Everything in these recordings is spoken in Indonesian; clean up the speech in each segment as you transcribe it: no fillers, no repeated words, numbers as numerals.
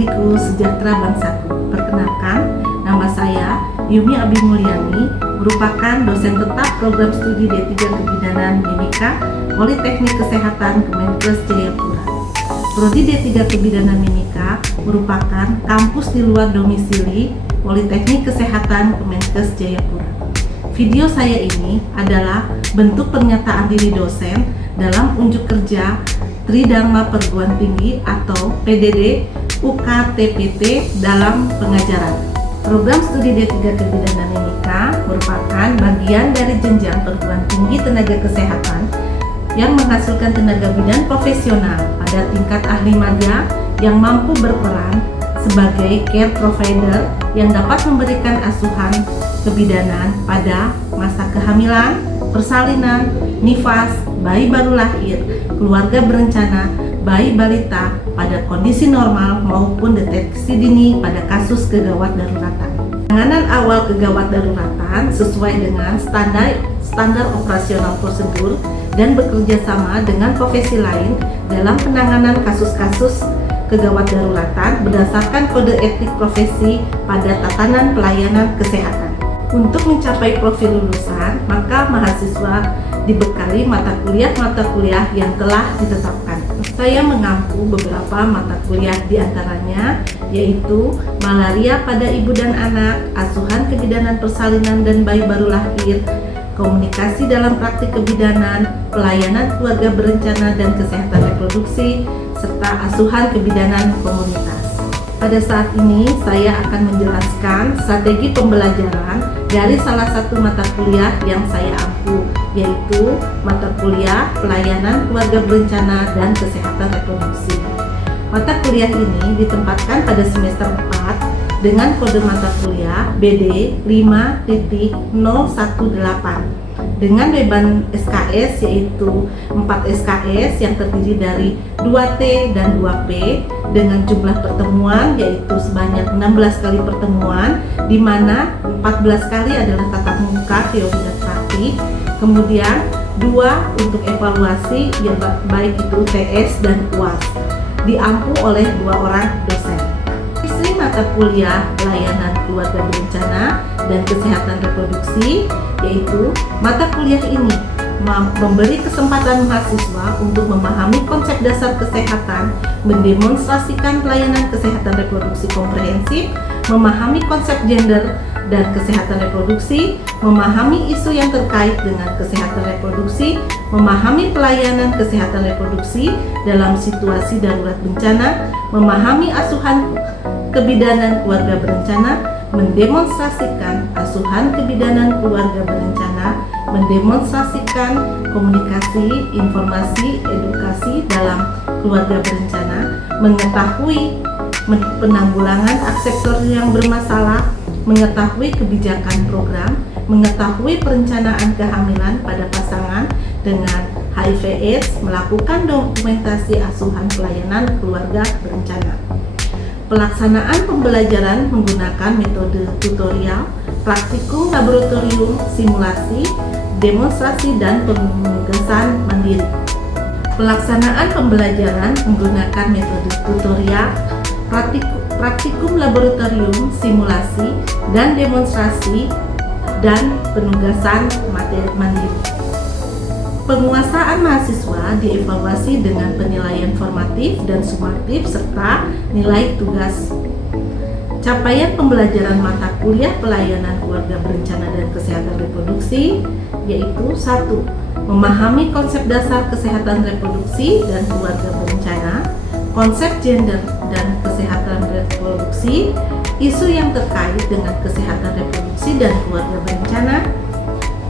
Negeriku, Sejahtera Bangsaku. Perkenalkan, nama saya Yumi Abi Mulyani, merupakan dosen tetap program studi D3 Kebidanan Mimika Politeknik Kesehatan Kemenkes Jayapura. Prodi D3 Kebidanan Mimika merupakan kampus di luar domisili Politeknik Kesehatan Kemenkes Jayapura. Video saya ini adalah bentuk pernyataan diri dosen dalam unjuk kerja Tridharma Perguruan Tinggi atau PDD UKTPT dalam pengajaran. Program studi D3 Kebidanan Mimika merupakan bagian dari jenjang perguruan tinggi tenaga kesehatan yang menghasilkan tenaga bidan profesional pada tingkat ahli madya yang mampu berperan sebagai care provider yang dapat memberikan asuhan kebidanan pada masa kehamilan, persalinan, nifas, bayi baru lahir, keluarga berencana, bayi balita pada kondisi normal maupun deteksi dini pada kasus kegawat daruratan. Penanganan awal kegawat daruratan sesuai dengan standar operasional prosedur dan bekerja sama dengan profesi lain dalam penanganan kasus-kasus kegawat daruratan berdasarkan kode etik profesi pada tatanan pelayanan kesehatan. Untuk mencapai profil lulusan, maka mahasiswa dibekali mata kuliah yang telah ditetapkan. Saya mengampu beberapa mata kuliah diantaranya, yaitu malaria pada ibu dan anak, asuhan kebidanan persalinan dan bayi baru lahir, komunikasi dalam praktik kebidanan, pelayanan keluarga berencana dan kesehatan reproduksi, serta asuhan kebidanan komunitas. Pada saat ini saya akan menjelaskan strategi pembelajaran dari salah satu mata kuliah yang saya ampu, yaitu mata kuliah pelayanan keluarga berencana dan kesehatan reproduksi. Mata kuliah ini ditempatkan pada semester 4 dengan kode mata kuliah BD 5.018 dengan beban SKS yaitu 4 SKS yang terdiri dari 2T dan 2P dengan jumlah pertemuan yaitu sebanyak 16 kali pertemuan, di mana 14 kali adalah tatap muka teori dan praktik, kemudian 2 untuk evaluasi yang baik itu TS dan UAS, diampu oleh 2 orang dosen. Isi mata kuliah pelayanan keluarga berencana dan kesehatan reproduksi, yaitu mata kuliah ini memberi kesempatan mahasiswa untuk memahami konsep dasar kesehatan, mendemonstrasikan pelayanan kesehatan reproduksi komprehensif, memahami konsep gender dan kesehatan reproduksi, memahami isu yang terkait dengan kesehatan reproduksi, memahami pelayanan kesehatan reproduksi dalam situasi darurat bencana, memahami asuhan kebidanan keluarga berencana, mendemonstrasikan asuhan kebidanan keluarga berencana, mendemonstrasikan komunikasi, informasi, edukasi dalam keluarga berencana, mengetahui penanggulangan aksesor yang bermasalah, mengetahui kebijakan program, mengetahui perencanaan kehamilan pada pasangan dengan HIV/AIDS, melakukan dokumentasi asuhan pelayanan keluarga berencana. Pelaksanaan pembelajaran menggunakan metode tutorial, praktikum laboratorium, simulasi, demonstrasi, dan penugasan mandiri. Pelaksanaan pembelajaran menggunakan metode tutorial, praktikum laboratorium, simulasi, dan demonstrasi, dan penugasan materi mandiri. Penguasaan mahasiswa dievaluasi dengan penilaian formatif dan sumatif serta nilai tugas. Capaian pembelajaran mata kuliah pelayanan keluarga berencana dan kesehatan reproduksi yaitu 1. Memahami konsep dasar kesehatan reproduksi dan keluarga berencana, konsep gender dan kesehatan reproduksi, isu yang terkait dengan kesehatan reproduksi dan keluarga berencana,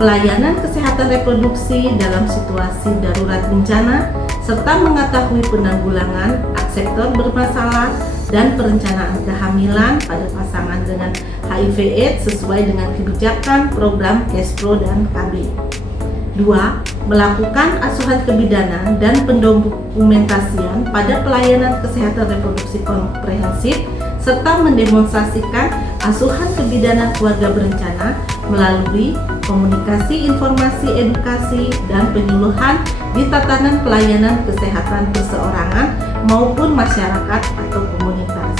pelayanan kesehatan reproduksi dalam situasi darurat bencana, serta mengetahui penanggulangan aksesor bermasalah dan perencanaan kehamilan pada pasangan dengan HIV/AIDS sesuai dengan kebijakan program KESPRO dan KB. 2. Melakukan asuhan kebidanan dan pendokumentasian pada pelayanan kesehatan reproduksi komprehensif serta mendemonstrasikan asuhan kebidanan keluarga berencana melalui komunikasi, informasi, edukasi, dan penyuluhan di tatanan pelayanan kesehatan perseorangan maupun masyarakat atau komunitas.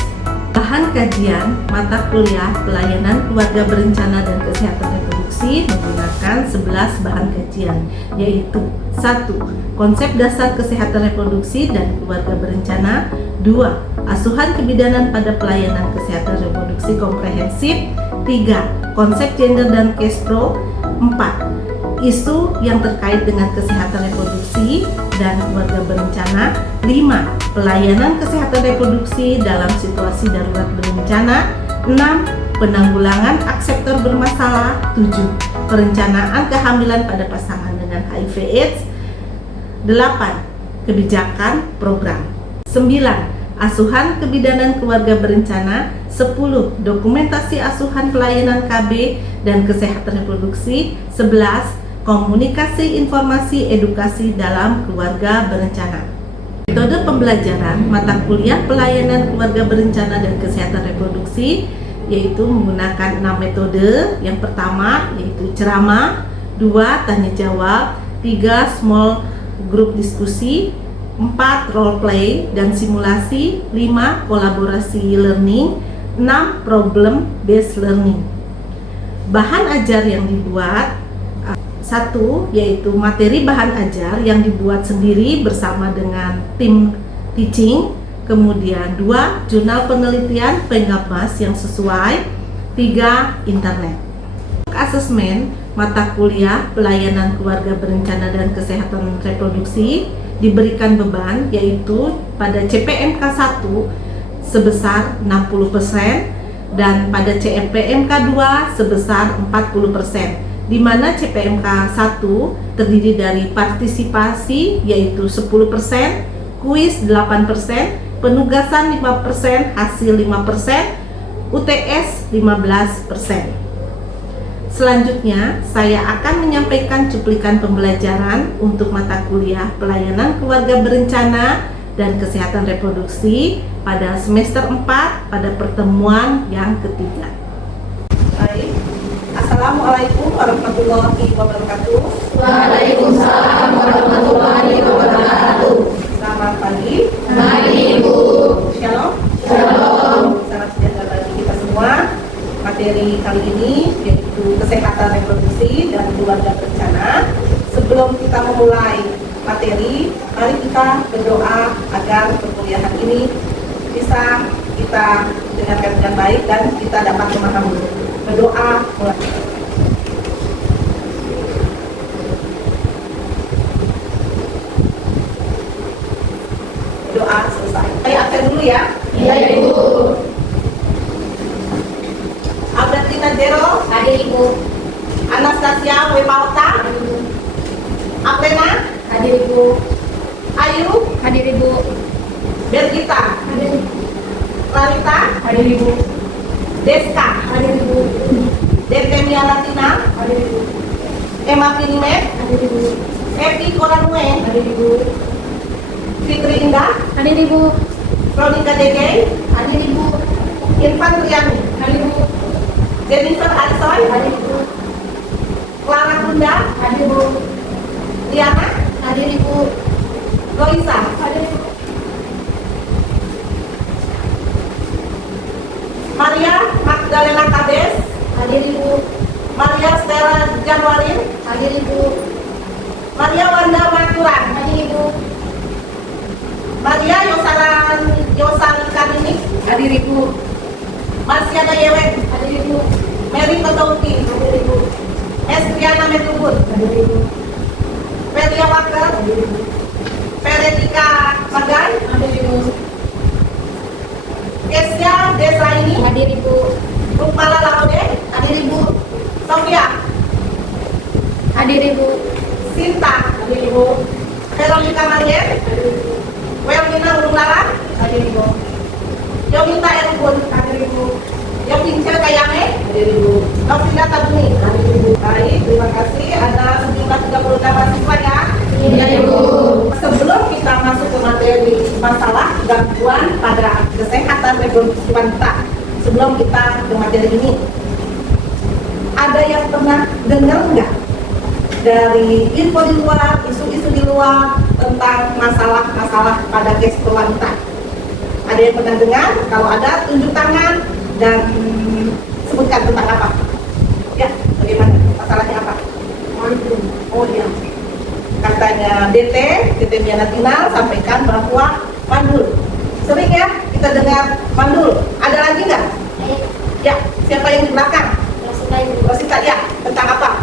Bahan kajian mata kuliah pelayanan keluarga berencana dan kesehatan reproduksi menggunakan 11 bahan kajian, yaitu 1. Konsep dasar kesehatan reproduksi dan keluarga berencana. 2. Asuhan kebidanan pada pelayanan kesehatan reproduksi komprehensif. 3. Konsep gender dan cash flow. 4. Isu yang terkait dengan kesehatan reproduksi dan keluarga berencana. 5. Pelayanan kesehatan reproduksi dalam situasi darurat berencana. 6. Penanggulangan akseptor bermasalah. 7. Perencanaan kehamilan pada pasangan dengan HIV/AIDS. 8. Kebijakan program. 9. Asuhan kebidanan keluarga berencana. 10. Dokumentasi asuhan pelayanan KB dan kesehatan reproduksi. 11. Komunikasi informasi edukasi dalam keluarga berencana. Metode pembelajaran mata kuliah pelayanan keluarga berencana dan kesehatan reproduksi yaitu menggunakan 6 metode. Yang pertama yaitu ceramah, 2. Tanya jawab, 3. Small group diskusi, 4. Role play dan simulasi, 5. Kolaborasi learning, 6. Problem based learning. Bahan ajar yang dibuat, 1. Yaitu materi bahan ajar yang dibuat sendiri bersama dengan tim teaching. Kemudian 2. Jurnal penelitian pengawas yang sesuai. 3. Internet. Asesmen mata kuliah pelayanan keluarga berencana dan kesehatan reproduksi diberikan beban yaitu pada CPMK 1 sebesar 60% dan pada CPMK 2 sebesar 40%. Di mana CPMK 1 terdiri dari partisipasi yaitu 10%, kuis 8%, penugasan 5%, hasil 5%, UTS 15%. Selanjutnya, saya akan menyampaikan cuplikan pembelajaran untuk mata kuliah pelayanan keluarga berencana dan kesehatan reproduksi pada semester 4 pada pertemuan yang ketiga. Baik. Assalamualaikum warahmatullahi wabarakatuh. Waalaikumsalam warahmatullahi wabarakatuh. Selamat pagi. Pagi Ibu. Shalom. Shalom. Salam sejahtera bagi kita semua. Materi kali ini yaitu kesehatan reproduksi dan keluarga berencana. Sebelum kita memulai materi, mari kita berdoa agar perkuliahan ini bisa kita dengarkan dengan baik dan kita dapat memahami. Berdoa mulai. Doa selesai. Saya absen dulu ya. Iya Ibu. Albertina Zero. Hadir Ibu. Anastasia Wepauta. Aprena. Hadir Ibu. Ayu. Hadir Ibu. Bergita. Hadir Ibu. Clarita. Hadir Ibu. Deska. Hadir Ibu. Devemia Latina. Hadir Ibu. Emma Pinimet. Hadir Ibu. Epi Koranue. Hadir Ibu. Fitri Indah. Hadir Ibu. Veronica Dege. Hadir Ibu. Irfan Triani. Hadir Ibu. Jennifer Arsoy. Hadir Ibu. Clara Bunda. Hadir Ibu. Liana. Hadir Ibu. Loisa. Hadir Ibu. Maria Magdalena Kades. Hadir Ibu. Maria Stella Januarin. Hadir Ibu. Maria Wanda Maturan. Hadir Ibu. Maria Yosan Kaninik. Hadir Ibu. Marsiana Yewet. Hadir Ibu. Mary Totouki. Hadir Ibu. Estriana Metubun. Hadir Ibu. Feria Wakar. Hadir Ibu. Veretika Magan. Hadir Ibu. Kesia Desaini. Hadir Ibu. Rupala Laude. Hadir Ibu. Sofia. Hadir Ibu. Sinta. Hadir Ibu. Veronica Marien. Welmina Urunglara. Hadir Ibu. Yominta Erubun. Hadir Ibu. Yomince Kayame. Hadir Ibu. Novinda Tabuni. Hadir Ibu. Baik, terima kasih. Ada sejumlah 36 mahasiswa ya. Iya Ibu. Sebelum kita masuk ke materi masalah gangguan pada kesehatan reproduksi wanita, sebelum kita ke materi ini, ada yang pernah dengar nggak dari info di luar, isu-isu di luar tentang masalah-masalah pada gestur wanita? Ada yang pernah dengar? Kalau ada, tunjuk tangan dan sebutkan tentang apa. Ya, bagaimana? Masalahnya apa? Oh iya. Katanya DT Mianatinal sampaikan bahwa mandul. Sering ya kita dengar mandul. Ada lagi nggak? Ya, siapa yang di belakang? Rosita, ya. Tentang apa?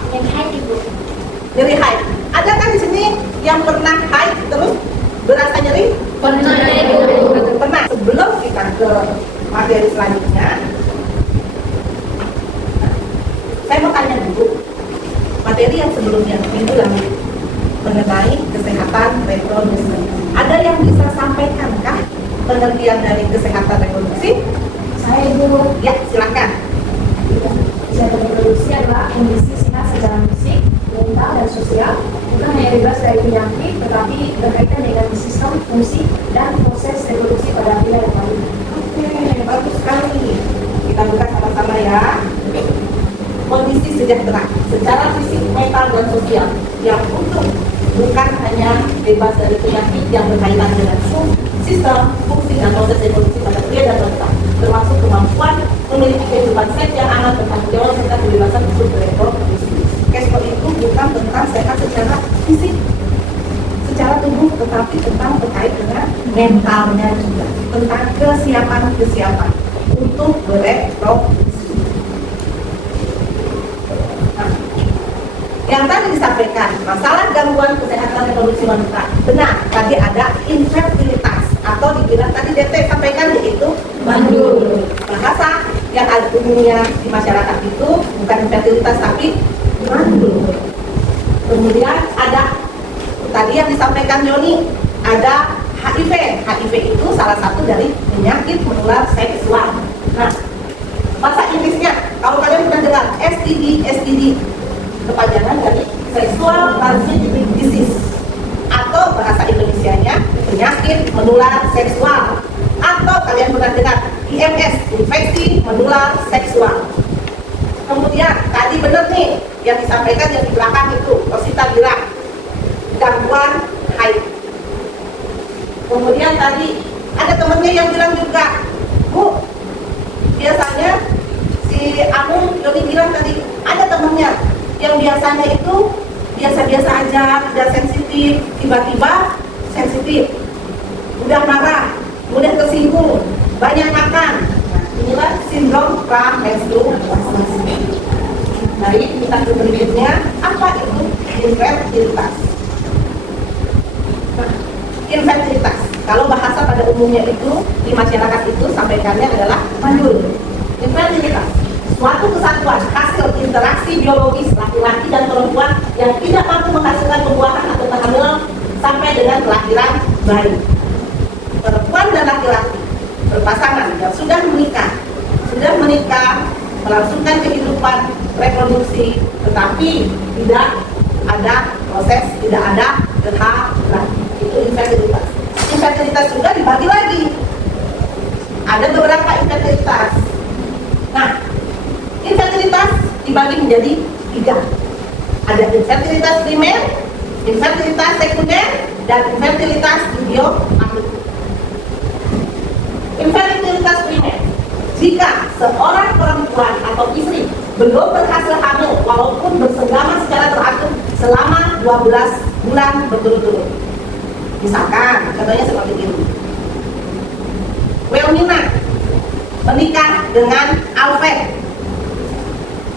Nyeri haid. Ada kan di sini yang pernah haid terus berasa nyeri? Pernah. Sebelum kita ke materi selanjutnya, saya mau tanya dulu materi yang sebelumnya minggu lalu mengenai kesehatan reproduksi. Ada yang bisa sampaikan kah pengertian dari kesehatan reproduksi? Saya Ibu. Ya, silakan. Kesehatan reproduksi adalah kondisi sehat secara fisik, mental, dan sosial, bukan hanya bebas dari penyakit, tetapi berkaitan dengan sistem, fungsi, dan proses reproduksi pada pria dan wanita. Oke, bagus sekali. Kita buka sama-sama ya. Kondisi sejahtera secara fisik, mental, dan sosial yang utuh, bukan hanya bebas dari penyakit yang berkaitan dengan sistem, fungsi, dan proses reproduksi pada pria dan wanita, termasuk kemampuan memiliki kehidupan seks yang aman, bertanggung jawab, serta kebebasan untuk bereproduksi. Kespo itu bukan tentang sehat secara fisik, secara tubuh, tetapi tentang terkait dengan mentalnya juga, tentang kesiapan untuk bereproduksi. Yang tadi disampaikan, masalah gangguan kesehatan reproduksi wanita. Benar, tadi ada infertilitas atau dibilang tadi DT sampaikan, yaitu mandul. Bahasa yang ada umumnya di masyarakat itu bukan infertilitas tapi mandul. Kemudian ada tadi yang disampaikan Joni, ada HIV. HIV itu salah satu dari penyakit menular seksual. Nah, bahasa Inggrisnya kalau kalian pernah dengar STD, kepanjangan dari sexual transmitted disease, atau bahasa Indonesianya penyakit menular seksual, atau kalian pernah dengar IMS, infeksi menular seksual. Kemudian tadi benar nih yang disampaikan yang di belakang itu, Rosita bilang gangguan haid. Kemudian tadi ada temennya yang bilang juga, Bu, biasanya si Amung Yoni bilang tadi ada temennya yang biasanya itu biasa-biasa aja, tidak sensitif, tiba-tiba sensitif, mudah marah, mudah tersinggung, banyak makan. Nah, inilah sindrom pramenstruasi. Baik, kita ke berikutnya, apa itu infertilitas? Nah, infertilitas, kalau bahasa pada umumnya itu di masyarakat itu sampaikannya adalah mandul. Infertilitas, suatu kesatuan hasil interaksi biologis laki-laki dan perempuan yang tidak mampu menghasilkan pembuahan atau kehamilan sampai dengan kelahiran bayi. Perempuan dan laki-laki berpasangan yang sudah menikah, melangsungkan kehidupan reproduksi, tetapi tidak ada proses, tidak ada kehamilan. Itu infertilitas. Infertilitas juga dibagi lagi. Ada beberapa infertilitas. Nah, infertilitas dibagi menjadi 3. Ada infertilitas primer, infertilitas sekunder, dan infertilitas idiopatik. Infertilitas primer, jika seorang perempuan atau istri belum berhasil hamil walaupun bersenggama secara teratur selama 12 bulan berturut-turut. Misalkan, contohnya seperti ini. Wilmina menikah dengan Alfred.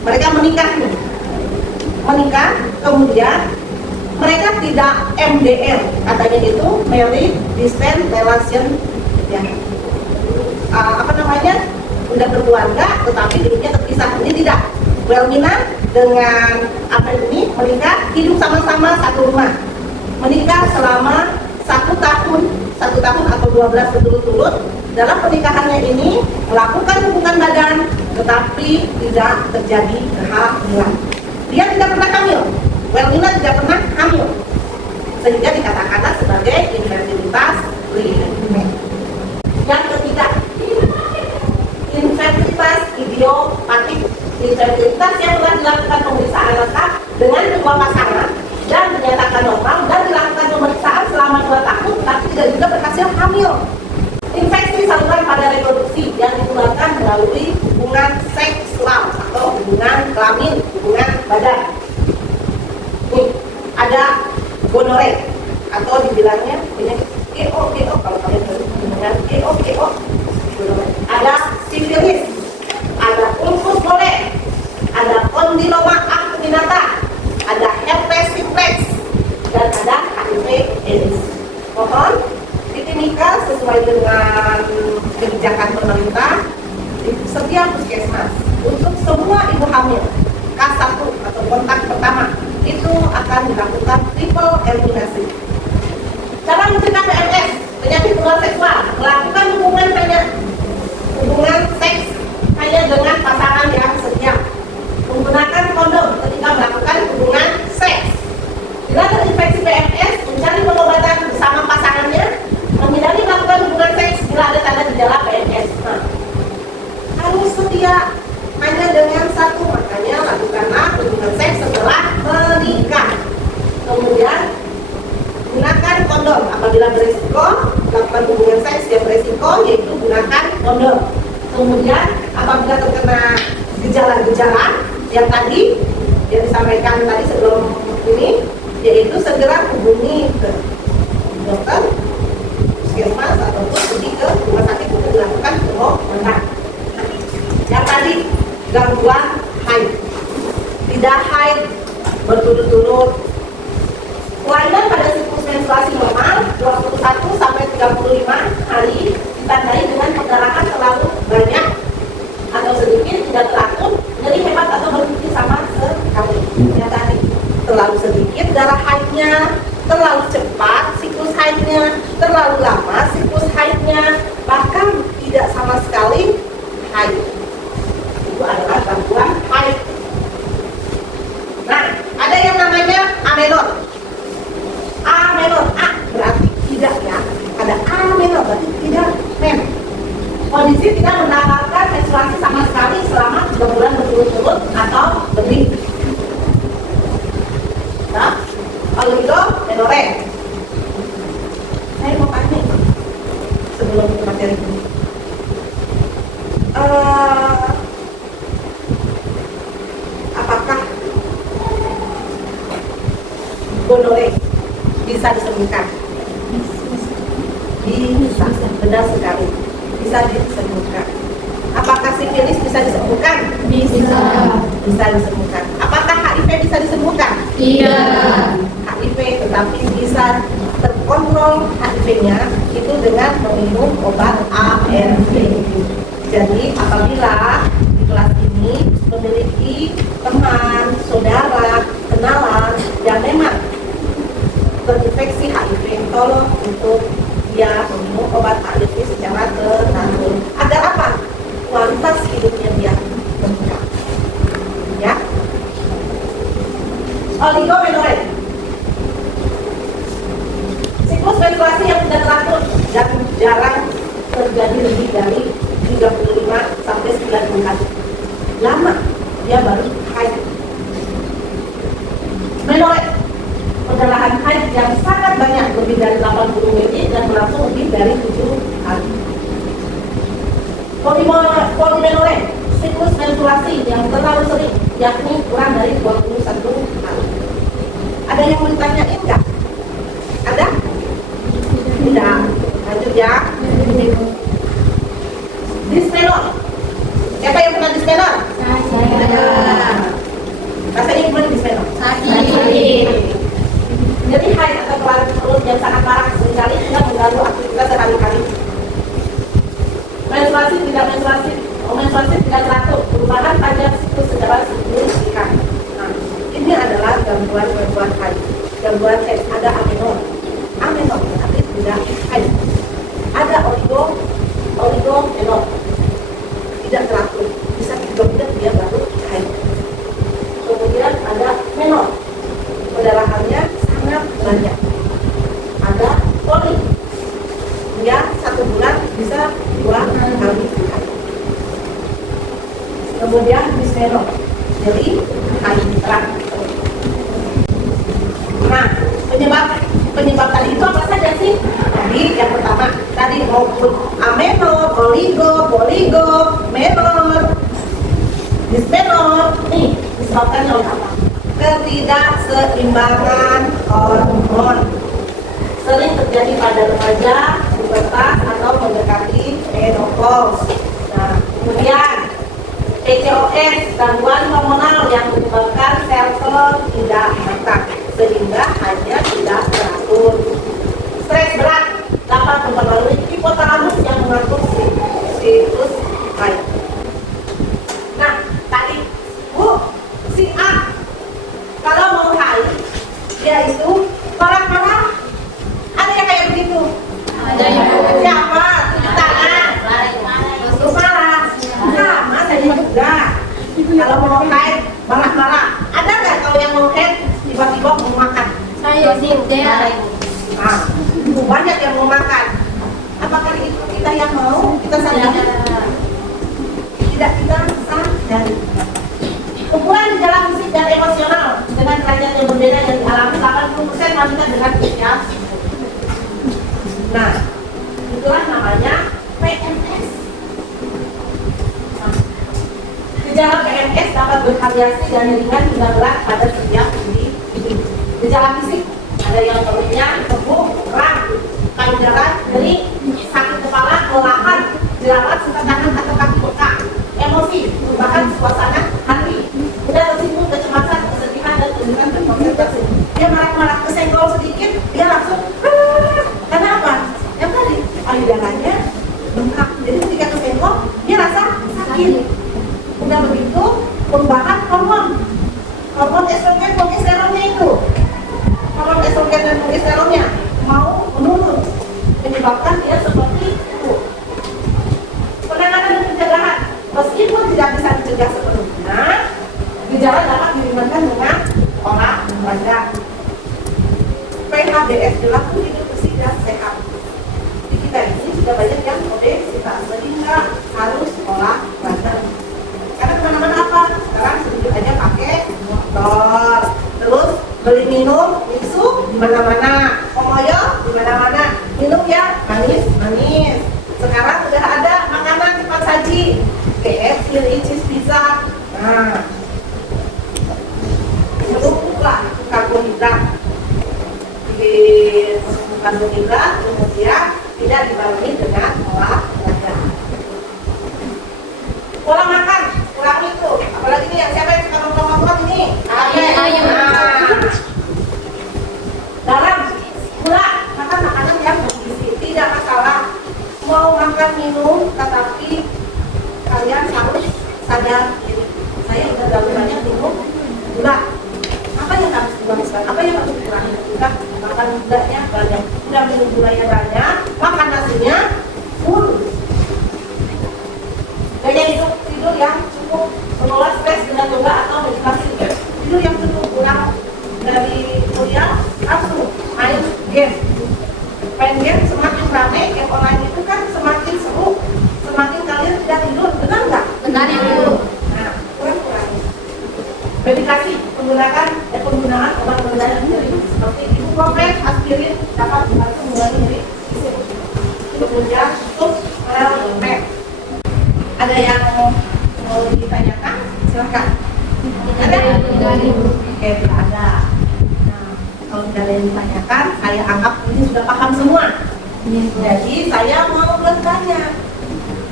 Mereka menikah, kemudian mereka tidak MDR, katanya itu married distant relation, ya. Udah berkeluarga, tetapi hidupnya terpisah. Ini tidak. Wilmina dengan Alfred ini menikah, hidup sama-sama satu rumah, menikah selama 1 tahun atau 12 berturut-turut. Dalam pernikahannya ini melakukan hubungan badan, tetapi tidak terjadi kehamilan. Dia tidak pernah hamil, Wilmina tidak pernah hamil, sehingga dikatakan sebagai infertilitas primer. Yang ketiga, infertilitas idiopatik. Infertilitas yang telah dilakukan pemeriksaan lengkap dengan kedua pasangan dan dinyatakan normal dan dilakukan pemeriksaan selama 2 tahun, tapi tidak juga berhasil hamil. Infeksi saluran melalui hubungan seksual atau hubungan kelamin, hubungan badan. Nih, ada gonore atau dibilangnya penyakit GO kalau kalian tahu dengan GO. Ada sifilis, ada ulkus boleh, ada kondiloma acuminata, ada herpes simplex, dan ada HIV/AIDS. Mohon ditimika sesuai dengan kebijakan pemerintah di setiap puskesmas untuk semua ibu hamil K1 atau kontak pertama itu akan dilakukan triple eliminasi. Cara mencegah PMS, penyakit menular seksual, melakukan hubungan seks hanya dengan pasangan yang setia, menggunakan kondom ketika melakukan hubungan seks. Bila terinfeksi PMS, mencari pengobatan bersama pasangannya, menghindari melakukan hubungan seks bila ada tanda gejala PMS. Nah, harus setia hanya dengan satu, makanya lakukanlah hubungan seks setelah menikah. Kemudian gunakan kondom apabila berisiko melakukan hubungan seks yang berisiko, yaitu gunakan kondom. Kemudian apabila terkena gejala-gejala yang tadi yang disampaikan tadi sebelum ini, yaitu segera hubungi ke dokter, puskesmas ataupun pergi ke rumah sakit untuk dilakukan pengobatan. Yang tadi gangguan haid, tidak haid berturut-turut. Kelainan pada siklus menstruasi normal 21 sampai 35 hari ditandai dengan perdarahan terlalu banyak atau sedikit, tidak teratur, nyeri hebat atau berhenti sama sekali. Yang tadi terlalu sedikit darah haidnya, terlalu cepat siklus haidnya, terlalu lama siklus haidnya, bahkan tidak sama sekali haid. Itu adalah gangguan haid. Nah, ada yang namanya amenor. A berarti tidak ya. Ada amenor berarti tidak men. Kondisi tidak mendapatkan menstruasi sama sekali selama 3 bulan berturut-turut atau lebih. Nah, oligomenore. Saya mau tanya sebelum ke materi ini. Apakah gonore bisa disembuhkan? Bisa, benar sekali. Bisa disembuhkan. Apakah sifilis bisa disembuhkan? Bisa disembuhkan. Apakah HIV bisa disembuhkan? HIV, tetapi bisa terkontrol HIV-nya itu dengan meminum obat ARV. Jadi apabila di kelas ini memiliki teman, saudara, kenalan yang memang terinfeksi HIV, tolong untuk dia meminum obat ARV secara teratur. Agar apa? Kualitas hidupnya dia meningkat. Ya. Oligomenore. Siklus menstruasi yang tidak teratur dan jarang terjadi lebih dari 35 sampai 90 hari. Lama dia baru haid. Menore. Perdarahan haid yang sangat banyak, lebih dari 80 ml dan berlangsung lebih dari 7 hari. Polimenore, siklus menstruasi yang terlalu sering, yakni kurang dari 21 hari. Ada yang mau ditanyain nggak? Ada? Tidak. Lanjut ya. Dismenor. Siapa yang pernah dismenor? Saya. Rasanya gimana dismenor? Sakit. Jadi haid atau keluar perut yang sangat parah seringkali tidak mengganggu aktivitas sehari-hari. Menstruasi tidak teratur, perubahan pada siklus secara signifikan. Nah, ini adalah gangguan haid. Gangguan haid ada amenor, tapi tidak haid. Ada oligomenor, tidak teratur, bisa 3 bulan dia baru haid. Kemudian ada menor, perdarahannya sangat banyak. Ada poli, dia 1 bulan bisa 2 kali haid. Kemudian dismenor, jadi haid teratur. Nah, penyebab tadi itu apa saja sih? Tadi yang pertama, tadi maupun amenor, oligo, Dismenor nih disebabkan oleh apa? Ketidakseimbangan hormon sering terjadi pada remaja, pubertas atau mendekati menopause. Nah, kemudian PCOS, gangguan hormonal yang menyebabkan sel-sel tidak matang sehingga hanya tidak teratur. Stres berat dapat mempengaruhi hipotalamus yang mengatur siklus haid. Nah, tadi si A kalau mau haid dia itu marah-marah. Ada yang kayak begitu? Ada yang siapa? Tunjuk tangan. Terus marah. Sama saya juga. Kalau mau haid marah-marah. Ada nggak kalau yang mau haid tiba-tiba mau makan? saya sih Nah, banyak yang mau makan. Apakah itu kita yang mau? Kita sadari? Tidak, kita sadari. Ukuran gejala fisik dan emosional dengan derajat yang berbeda yang dialami 80% wanita dengan usia. Nah, itulah namanya PMS. Nah, gejala PMS dapat bervariasi dari ringan hingga berat pada setiap individu. Gejala fisik ada yang perutnya tebuk, kram, kayu darah, nyeri, sakit kepala, kelelahan, jerawat serta tangan atau kaki bengkak, emosi, bahkan suasana hati, mudah tersinggung, kecemasan, kesedihan dan kesulitan berkonsentrasi. Dia marah-marah, kesenggol sedikit, dia langsung karena apa? Yang tadi kayu darahnya bengkak. Jadi ketika kesenggol, dia rasa sakit. Udah begitu, perubahan hormon estrogen, progesteronnya itu. Hormon estrogen dan progesteronnya mau menurun, menyebabkan dia seperti itu. Penanganan dan pencegahan, meskipun tidak bisa dicegah sepenuhnya, gejala dapat diringankan dengan olahraga. PHBS berlaku hidup bersih dan sehat. Di kita ini sudah banyak yang obesitas, sehingga harus olahraga. Karena kemana-mana apa? Sekarang sedikit aja pakai motor, terus beli minum, misu di mana-mana, komoyo di mana-mana, minum yang manis-manis. Sekarang sudah ada makanan cepat saji, KFC, cheese pizza. Nah, cukuplah karbohidrat. Di karbohidrat kemudian tidak dibarengi dengan olahraga. Pola makan kurang itu, apalagi nih yang siapa yang suka nonton ini? Ayo. Dalam gula, makan makanan yang bergizi, tidak masalah. Mau makan minum, tetapi kalian harus sadar diri. Saya udah terlalu banyak minum gula. Apa yang harus dibangsa? Apa yang harus dikurangi? Kita makan gulanya banyak, udah minum gulanya banyak, makan nasinya full. Gaya hidup tidur yang cukup, mengelola stres dengan yoga atau meditasi. Tidur yang cukup, kurang dari kuliah langsung main game. Main game semakin ramai, game online itu kan semakin seru, semakin kalian tidak tidur, benar nggak? Benar Ibu. Nah, kurang-kurangi. Medikasi penggunaan obat pengendali nyeri seperti ibuprofen, aspirin dapat membantu mengurangi nyeri. Kemudian untuk rem. Ada yang mau ditanyakan? Silakan. Ada? Oke, tidak ada. Nah, kalau tidak ada yang ditanyakan, saya anggap ini sudah paham semua. Jadi saya mau bertanya.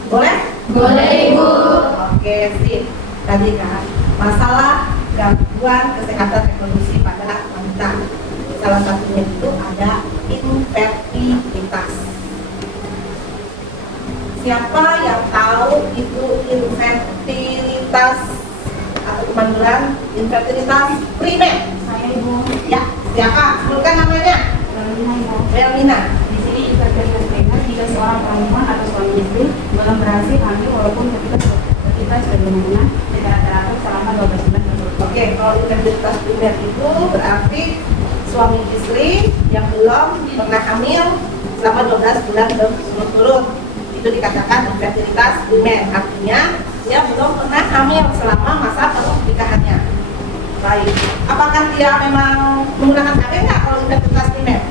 Boleh? Boleh Ibu. Oke, sip. Tadi kan masalah gangguan kesehatan reproduksi pada wanita. Salah satunya itu ada infertilitas. Siapa yang tahu itu infertilitas atau panggilan infertilitas primer? Saya Ibu. Ya, siapa? Sebutkan namanya. Belmina. Di sini infertilitas primer jika seorang perempuan atau suami istri belum berhasil hamil walaupun ketika sudah berhubungan secara teratur selama 12 bulan tersebut. Oke, kalau infertilitas primer itu berarti suami istri yang belum pernah hamil selama 12 bulan berturut-turut. Itu dikatakan infertilitas primer, artinya dia belum pernah hamil selama masa pernikahannya. Baik, apakah dia memang menggunakan KB nggak kalau infertilitas primer?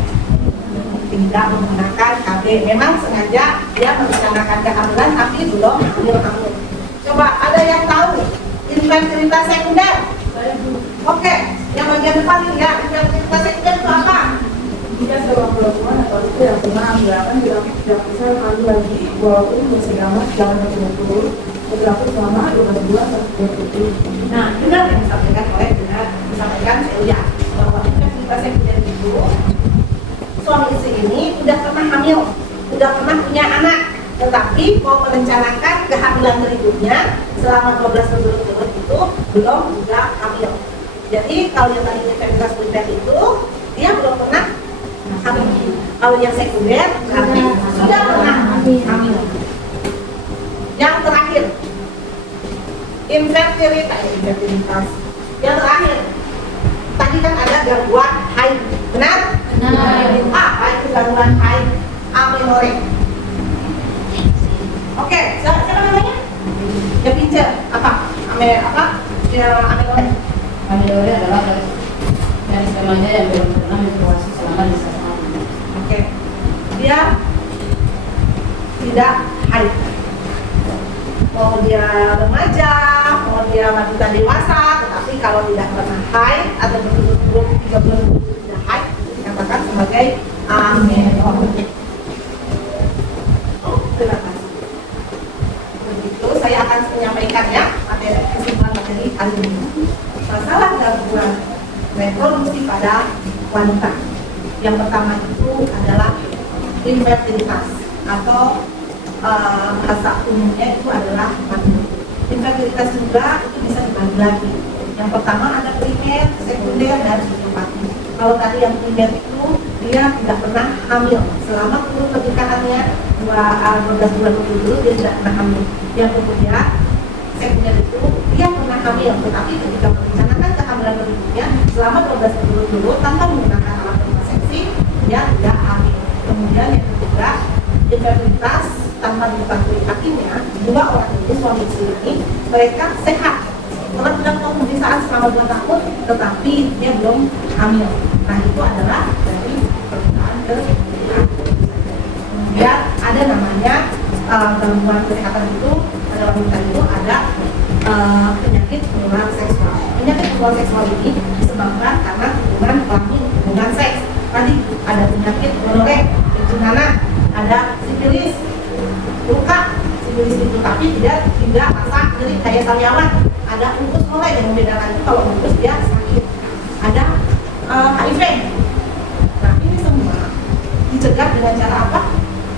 Tidak menggunakan KB, memang sengaja dia merencanakan kehamilan tapi belum hamil. Coba ada yang tahu infertilitas sekunder? Oke, yang bagian depan ini ya, infertilitas sekunder itu apa? Jika seorang perempuan atau istri yang pernah hamil tidak bisa hamil lagi walaupun masih lama jangan betul-betul berlaku selama 12 bulan sampai 20. Nah, benar yang disampaikan oleh disampaikan Celia bahwa infertilitas sekunder itu suami istri ini udah pernah hamil, udah pernah punya anak, tetapi mau merencanakan kehamilan berikutnya selama 12 bulan berturut itu belum juga hamil. Jadi kalau yang tadi infertilitas primer itu dia belum pernah hamil. Kalau yang sekunder berarti sudah pernah hamil. Yang terakhir infertilitas. Yang terakhir tadi kan ada gangguan haid, benar? Benar. Apa itu gangguan haid? Amenorre. Oke, siapa namanya? Ya pincer apa? Amenorre. Amenorre adalah garis remaja yang belum pernah menstruasi selama 2 tahun. Oke, dia tidak haid. Mau dia remaja, mau dia wanita dewasa, tetapi kalau tidak pernah haid atau betul-betul 3 bulan tidak haid, itu dikatakan sebagai amenorre. Oh, terima kasih. Begitu saya akan menyampaikan ya materi kesimpulan materi hari ini. Masalah gangguan reproduksi pada wanita. Yang pertama itu adalah infertilitas atau bahasa umumnya itu adalah hamil. Infertilitas juga itu bisa dibagi lagi. Yang pertama ada primer, sekunder, dan idiopati. Kalau tadi yang primer itu dia tidak pernah hamil selama pernikahannya 12 bulan dulu dia tidak pernah hamil. Yang kemudian sekunder itu dia pernah hamil, tetapi ketika merencanakan kehamilan berikutnya selama 12 bulan dulu tanpa menggunakan alat kontrasepsi dia tidak hamil. Kemudian yang ketiga infertilitas tanpa diketahui artinya dua orang ini suami istri ini mereka sehat pernah melakukan pemeriksaan selama 2 tahun tetapi dia belum hamil. Nah itu adalah dari pernikahan ketiga. Kemudian ada namanya gangguan kesehatan itu pada wanita itu ada penyakit menular seksual. Penyakit menular seksual ini disebabkan karena hubungan kelamin hubungan seks. Tadi ada penyakit gonorrea, kencingana, ada sifilis, luka sifilis itu tapi tidak rasa nyeri kayak sariawan. Ada lupus mulai yang membedakan itu kalau lupus dia sakit. Ada HIV. Nah ini semua dicegah dengan cara apa?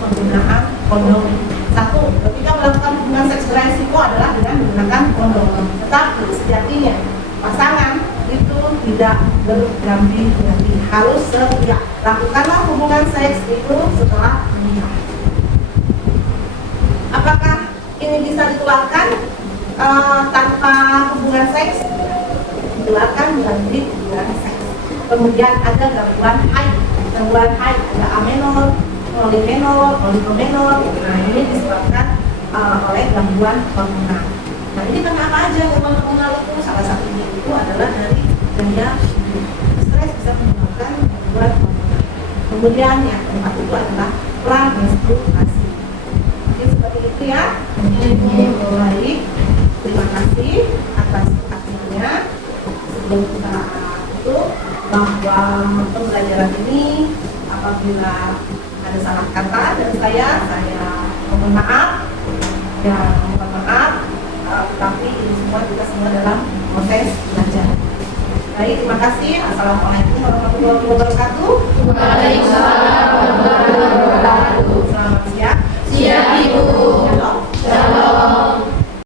Penggunaan kondom. Satu, ketika melakukan hubungan seks beresiko adalah dengan menggunakan kondom. Tetapi sejatinya pasangan itu tidak berganti-ganti, harus setia. Lakukanlah hubungan seks itu setelah menikah. Apakah ini bisa ditularkan tanpa hubungan seks? Ditularkan melalui hubungan seks. Kemudian ada gangguan haid. Gangguan haid ada amenorre, polimenor, oligomenor. Nah ini disebabkan oleh gangguan hormonal. Nah ini kenapa aja gangguan hormonal itu? Salah satunya itu adalah dari gaya hidup. Stres bisa menyebabkan gangguan hormonal. Kemudian yang keempat itu adalah pramenstruasi. Jadi seperti itu ya. Baik, terima kasih atas perhatiannya. Sebelum kita tutup bahwa pembelajaran ini apabila ada salah kata dari saya mohon maaf tapi ini semua kita semua dalam proses belajar. Baik, terima kasih. Assalamualaikum warahmatullahi wabarakatuh. Waalaikumsalam.